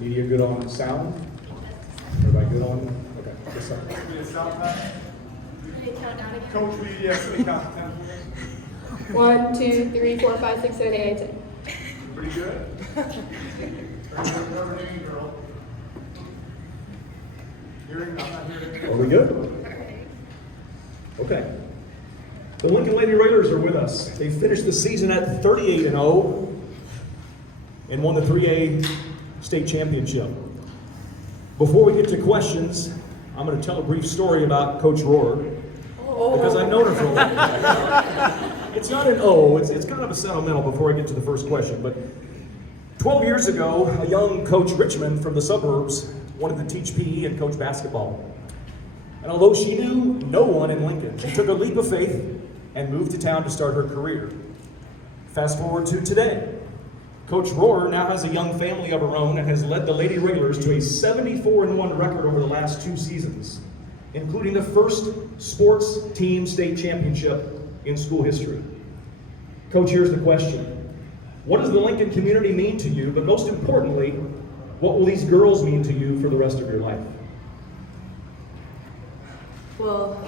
Media good on sound? Everybody good on? Okay. Yes, sir. Coach, will you count to 10? 1, 2, 3, 4, 5, 6, 7, 8, 9, 10. Pretty good. Girl. Hearing, I'm not hearing. Are we good? Okay. The Lincoln Lady Raiders are with us. They finished the season at 38-0 and won the 3A state championship. Before we get to questions, I'm going to tell a brief story about Coach Rohr because I've known her for a while. It's not an O, it's kind of a sentimental before I get to the first question. But 12 years ago, a young Coach Richmond from the suburbs wanted to teach PE and coach basketball. And although she knew no one in Lincoln, she took a leap of faith and moved to town to start her career. Fast forward to today. Coach Rohr now has a young family of her own and has led the Lady Railers to a 74-1 record over the last 2 seasons, including the first sports team state championship in school history. Coach, here's the question. What does the Lincoln community mean to you, but most importantly, what will these girls mean to you for the rest of your life? Well,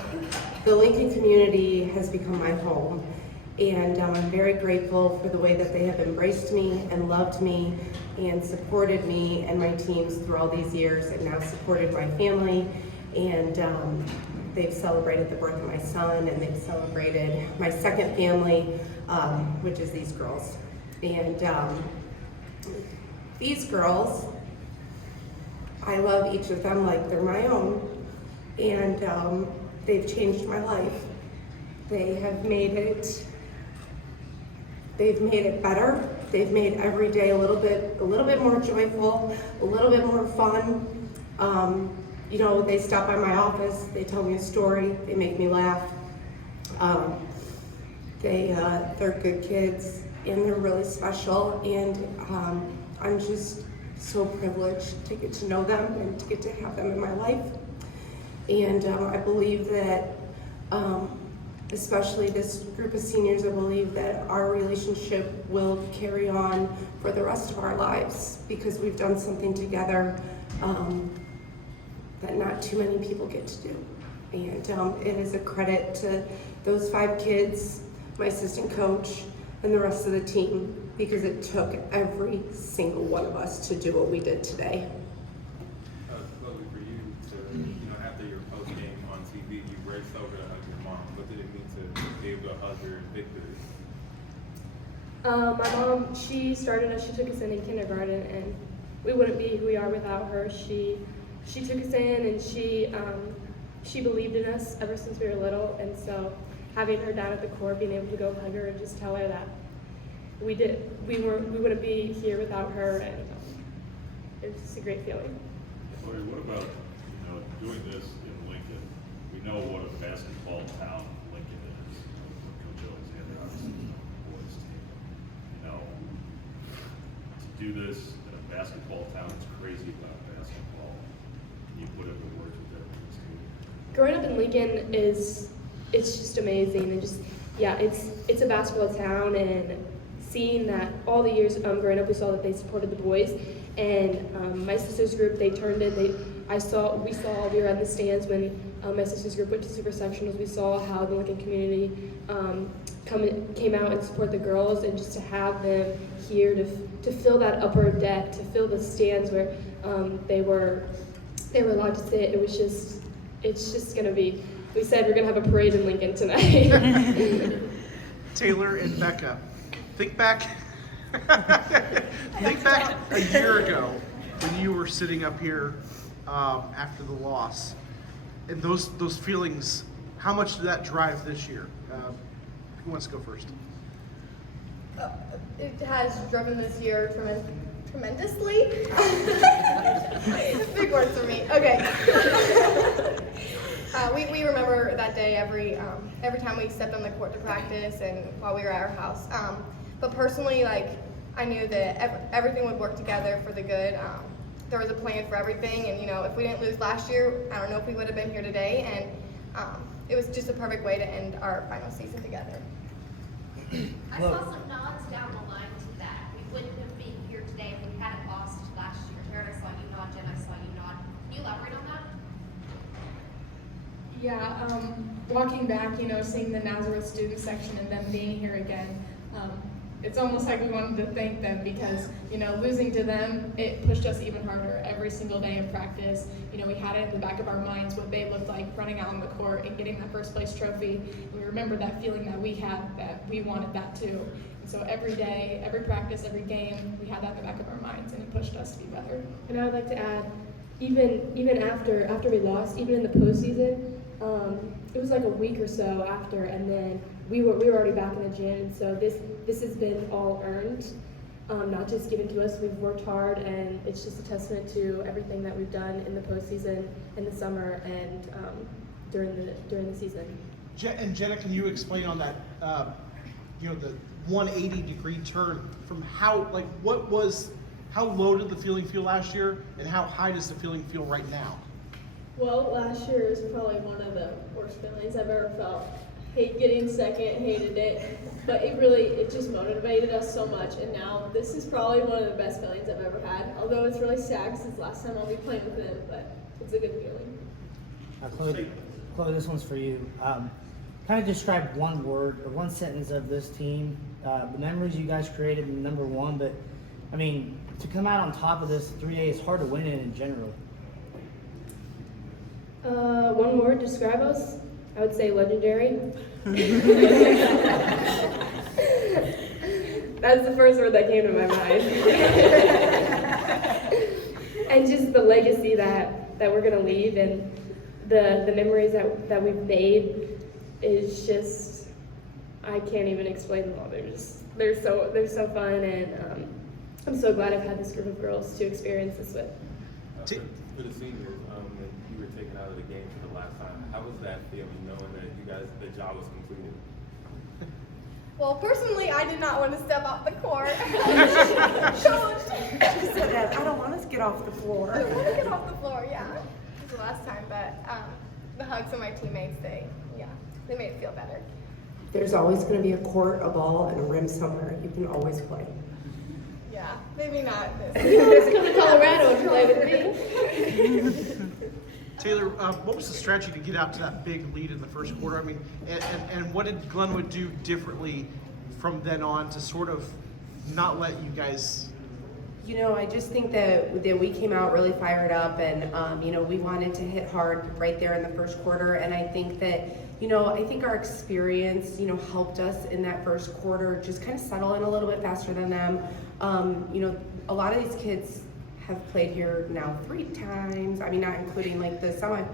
the Lincoln community has become my home, and I'm very grateful for the way that they have embraced me and loved me and supported me and my teams through all these years, and now supported my family. And they've celebrated the birth of my son, and they've celebrated my second family, which is these girls. And these girls, I love each of them like they're my own, and they've changed my life. They have made it. They've made it better. They've made every day a little bit more joyful, a little bit more fun. You know, they stop by my office, they tell me a story, they make me laugh. They're good kids, and they're really special, and I'm just so privileged to get to know them and to get to have them in my life. And I believe that, especially this group of seniors, I believe that our relationship will carry on for the rest of our lives because we've done something together that not too many people get to do. And it is a credit to those 5 kids, my assistant coach, and the rest of the team, because it took every single one of us to do what we did today. Chloe, for you to, after your post game on TV, you raced over to hug your mom. What did it mean to be able to hug her in victory? My mom, she started us, she took us in kindergarten, and we wouldn't be who we are without her. She took us in, and she believed in us ever since we were little, and so having her down at the court, being able to go hug her and just tell her that we wouldn't be here without her, and it was just a great feeling. Lori, what about, doing this in Lincoln? We know what a basketball town Lincoln is. Coach Alexander, obviously, is on the boys team. To do this in a basketball town that's crazy about basketball, can you put into words what that means to you? Growing up in Lincoln it's just amazing, and it's a basketball town, and seeing that all the years growing up, we saw that they supported the boys, and my sister's group, they turned in. We were in the stands when my sister's group went to super sectionals. We saw how the Lincoln community came out and support the girls, and just to have them here to fill that upper deck, to fill the stands where they were allowed to sit. It's just gonna be. We said we're gonna have a parade in Lincoln tonight. Taylor and Becca, think back a year ago when you were sitting up here after the loss, and those feelings. How much did that drive this year? Who wants to go first? It has driven this year tremendously. Big words for me. Okay. We remember that day every time we stepped on the court to practice and while we were at our house. But personally, I knew that everything would work together for the good. There was a plan for everything, and if we didn't lose last year, I don't know if we would have been here today. And it was just a perfect way to end our final season together. I saw some nods down the line to that. We wouldn't have been here today if we hadn't lost last year. Jared, I saw Yeah, walking back, seeing the Nazareth student section and them being here again, it's almost like we wanted to thank them because, losing to them, it pushed us even harder every single day of practice. We had it in the back of our minds what they looked like running out on the court and getting that first place trophy. And we remember that feeling that we had, that we wanted that too. And so every day, every practice, every game, we had that in the back of our minds, and it pushed us to be better. And I would like to add, even after we lost, even in the postseason, it was like a week or so after, and then we were already back in the gym. And so this has been all earned, not just given to us. We've worked hard, and it's just a testament to everything that we've done in the postseason, in the summer, and during the season. And Jenna, can you explain on that, the 180-degree turn from how low did the feeling feel last year, and how high does the feeling feel right now? Well, last year is probably one of the worst feelings I've ever felt. Hate getting second, hated it, but it just motivated us so much, and now this is probably one of the best feelings I've ever had, although it's really sad because it's the last time I'll be playing with them, but it's a good feeling. Chloe, this one's for you. Kind of describe one word or one sentence of this team, the memories you guys created, number one, but I mean, to come out on top of this 3A is hard to win in general. One word describe us? I would say legendary. That's the first word that came to my mind. And just the legacy that we're gonna leave, and the memories that we've made is just, I can't even explain them all. They're so fun, and I'm so glad I've had this group of girls to experience this with. For the seniors, when you were taken out of the game for the last time, how was that feeling, knowing that the job was completed? Well, personally, I did not want to step off the court. She said that, I don't want us to get off the floor. I want to get off the floor, yeah. It was the last time, but the hugs of my teammates, they made it feel better. There's always going to be a court, a ball, and a rim somewhere. You can always play. Yeah, maybe not this. Let's come to Colorado and play with me. Taylor, what was the strategy to get out to that big lead in the first quarter? I mean, and what did Glenwood do differently from then on to sort of not let you guys? I just think that we came out really fired up, and we wanted to hit hard right there in the first quarter. And I think that I think our experience helped us in that first quarter just kind of settle in a little bit faster than them. A lot of these kids have played here now 3 times. I mean, not including like the semi.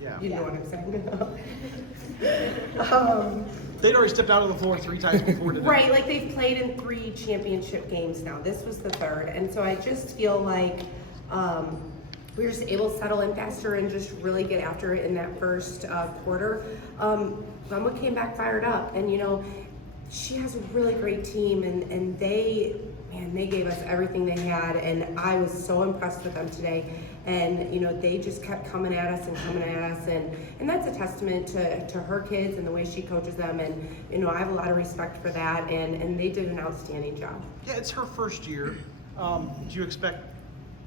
Yeah. You know what I'm saying? They'd already stepped out on the floor 3 times before today. Right, like they've played in 3 championship games now. This was the 3rd, and so I just feel like we were just able to settle in faster and just really get after it in that first quarter. Glenwood came back fired up, and she has a really great team, and they gave us everything they had, and I was so impressed with them today. And they just kept coming at us, and that's a testament to her kids and the way she coaches them, and I have a lot of respect for that, and they did an outstanding job. Yeah, it's her first year. Do you expect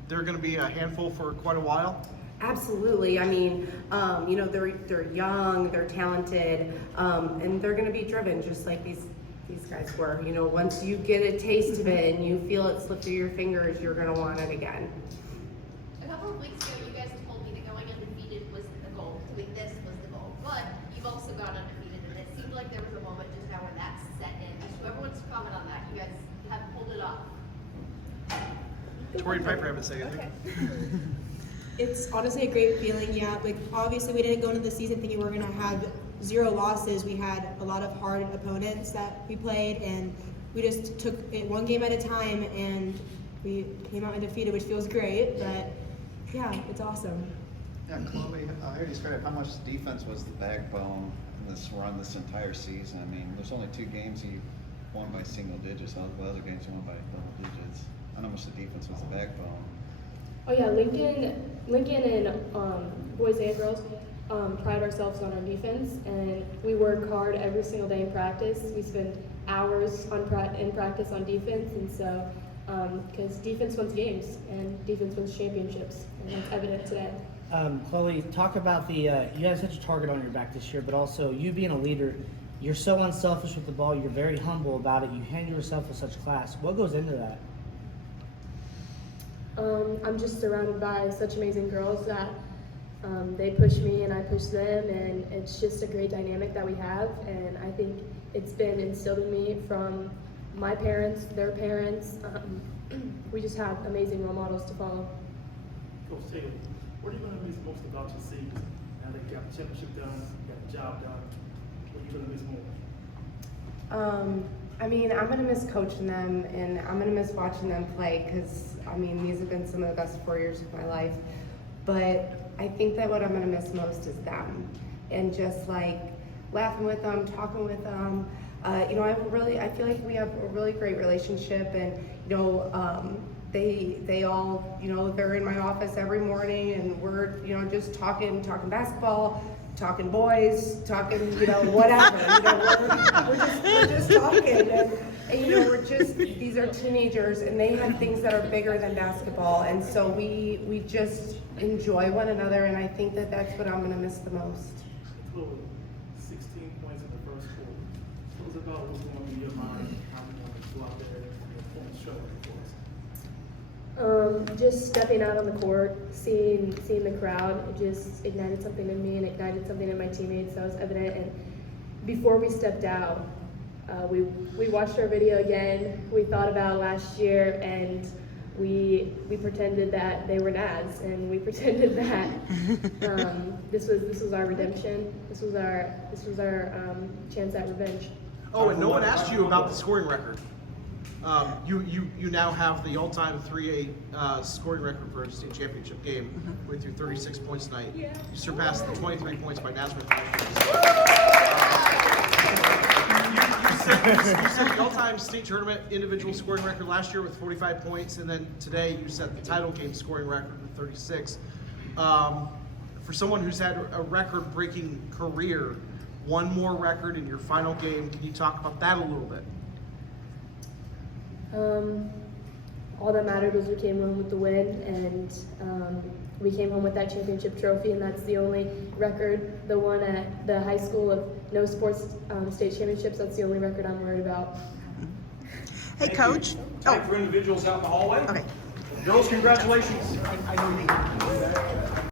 they're going to be a handful for quite a while? Absolutely. I mean, they're young, they're talented, and they're going to be driven just like these guys were. Once you get a taste of it and you feel it slip through your fingers, you're going to want it again. A couple of weeks ago, you guys told me that going undefeated was the goal. To win this was the goal. But you've also gone undefeated, and it seemed like there was a moment just now where that set in. Just whoever wants to comment on that, you guys have pulled it off. Tori Piper, haven't said anything. It's honestly a great feeling, yeah. Like, obviously, we didn't go into the season thinking we were going to have 0 losses. We had a lot of hard opponents that we played, and we just took it one game at a time, and we came out undefeated, which feels great, but yeah, it's awesome. Yeah, Chloe, I heard you describe how much defense was the backbone in this run this entire season. I mean, there's only 2 games you won by single digits. All the other games you won by double digits. I know how much the defense was the backbone. Oh yeah, Lincoln and boys and girls pride ourselves on our defense, and we work hard every single day in practice. We spend hours in practice on defense, and so because defense wins games and defense wins championships, and that's evident today. Chloe, talk about the, you guys had such a target on your back this year, but also you being a leader, you're so unselfish with the ball, you're very humble about it, you handle yourself with such class. What goes into that? I'm just surrounded by such amazing girls that they push me and I push them, and it's just a great dynamic that we have, and I think it's been instilled in me from my parents, their parents. We just have amazing role models to follow. Coach Taylor, what are you going to miss most about your season? Now that you got the championship done, you got the job done, what are you going to miss more? I mean, I'm gonna miss coaching them, and I'm gonna miss watching them play, because I mean, these have been some of the best 4 years of my life. But I think that what I'm gonna miss most is them, and just like laughing with them, talking with them. You know, I feel like we have a really great relationship, and you know, they all, you know, they're in my office every morning, and we're, you know, just talking basketball, talking boys, talking, you know, whatever. You know, we're just talking, and you know, these are teenagers, and they have things that are bigger than basketball, and so we just enjoy one another, and I think that that's what I'm gonna miss the most. Chloe, 16 points in the first quarter. Tell us about what's going through your mind, how you want to go out there and show it for us. Just stepping out on the court, seeing the crowd, it just ignited something in me and ignited something in my teammates that was evident. And before we stepped out, we watched our video again. We thought about last year, and we pretended that they were Nads, and we pretended that this was our redemption. This was our chance at revenge. Oh, and no one asked you about the scoring record. You now have the all-time 3A scoring record for a state championship game with your 36 points tonight. Yeah. You surpassed the 23 points by Nazareth. You set the all-time state tournament individual scoring record last year with 45 points, and then today you set the title game scoring record with 36. For someone who's had a record-breaking career, one more record in your final game, can you talk about that a little bit? All that mattered was we came home with the win, and we came home with that championship trophy, and that's the only record, the one at the high school of no sports state championships. That's the only record I'm worried about. Hey, Coach. Time for individuals out in the hallway. Okay. Girls, congratulations.